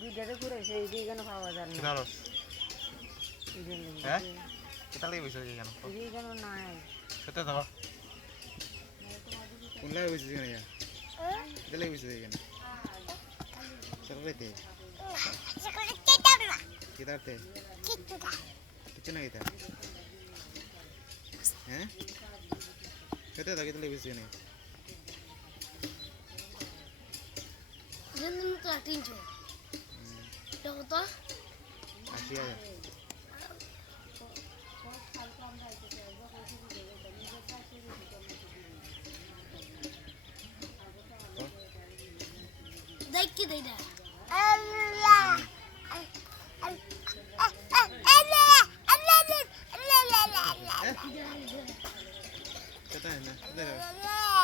দুইটারে ঘুরাইছে এই কেন পাওয়া যায় না কিনারস হ্যাঁ কেটা লাগি বইছে কেন এই কেন নাই সেটা দাও কোনলাই বইছে কেন ইয়া কেটা লাগি বইছে কেন সরবেতে কিতাতে কিছু না কিতা হ্যাঁ কেটা লাগি কেটা লাগি বইছে কেন Jangan lupa tinju. Tahu tak? 80,000 Daik kita dah. Kata na.